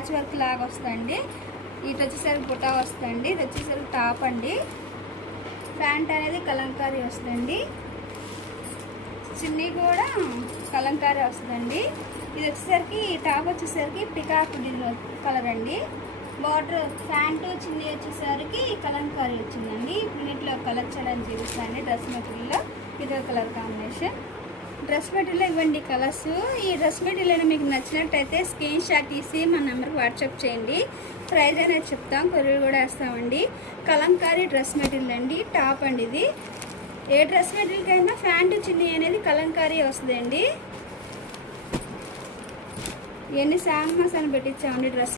Patch work లాగా వస్తుందండి. ఇటు వచ్చేసరికి బుటా వస్తుందండి. ఇది వచ్చేసరికి టాప్ అండి. ప్యాంట్ అనేది కలంకారీ వస్తుందండి. చున్నీ కూడా కలంకారీ వస్తుందండి. ఇది వచ్చేసరికి టాప్ వచ్చేసరికి పికాక్ కలర్ అండి. బార్డర్ ప్యాంటు చున్నీ వచ్చేసరికి కలంకారీ వచ్చిందండి. ఇప్పుడు వీటిలో కలర్ చేయడానికి చూపిస్తానండి. డ్రెస్ మెటీరియల్లో ఇదో కలర్ కాంబినేషన్. డ్రెస్ మెటీరియల్ ఇవ్వండి కలర్స్. ఈ డ్రెస్ మెటీరియల్ మీకు నచ్చినట్టయితే స్క్రీన్ షాట్ తీసి మన నెంబర్కి వాట్సాప్ చేయండి. ప్రైస్ అనేది చెప్తాం, కొరియర్ కూడా వేస్తామండి. కలంకారీ డ్రెస్ మెటీరియల్ అండి. టాప్ అండి. ఇది ఏ డ్రెస్ మెటీరియల్కి అయినా ప్యాంటు చున్నీ అనేది కలంకారీ వస్తుందండి. ఇవన్నీ శాంగ్ మసాలా పెట్టించామండి డ్రెస్